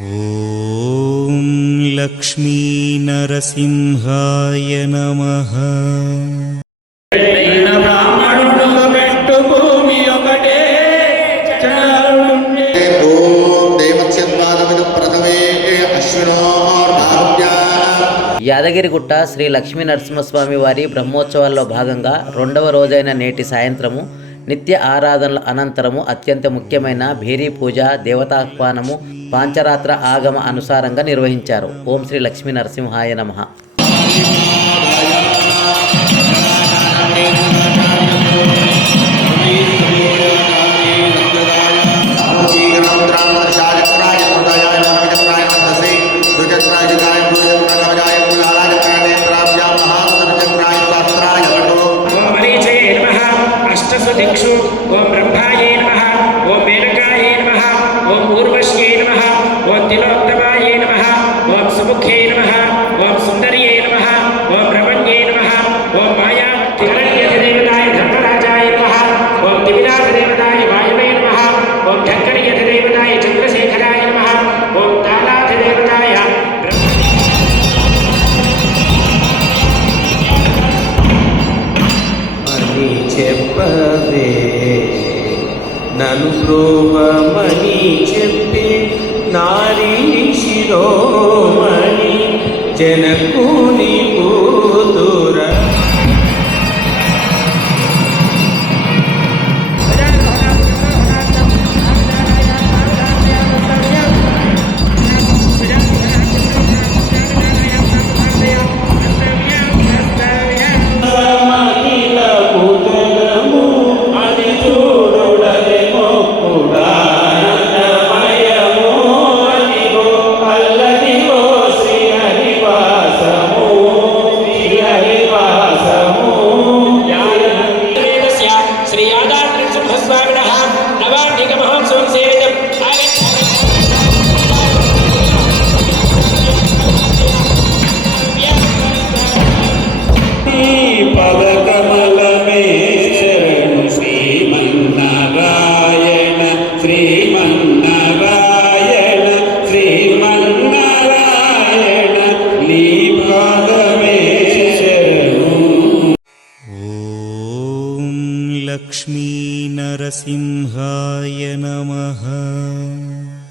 ॐ लक्ष्मीनरसिंहाय नमः బ్రాహ్మణుడు పెట్టు భూమి ఒకటే చరణుండే ఓం దేవత్యన్మాదమిదం ప్రథమే అశ్వినోర్భావ్యా యాదగిరిగుట్ట శ్రీ లక్ష్మీ నరసింహస్వామి వారి బ్రహ్మోత్సవాల్లో భాగంగా రెండవ రోజైన నేటి సాయంత్రము నిత్య ఆరాధనల అనంతరము అత్యంత ముఖ్యమైన భేరీ పూజ దేవతాహ్వానము పాంచరాత్ర ఆగమ అనుసారంగా నిర్వహించారు. ఓం శ్రీ లక్ష్మీ నరసింహాయ నమః. సామూహికరాయ దిక్షు ఓం బ్రహ్మాయే నమ ఓం మేనకాయే నమ ఓం ఊర్వశ్యే నమ ఓం తిలోత్తమాయే నమ ఓం సుముఖ్యే నమ చెప్పవే. నను బ్రోవమని చెప్పి నారీ శిరోమణి జనకుని Simon लक्ष्मीनरसिंहाय नमः।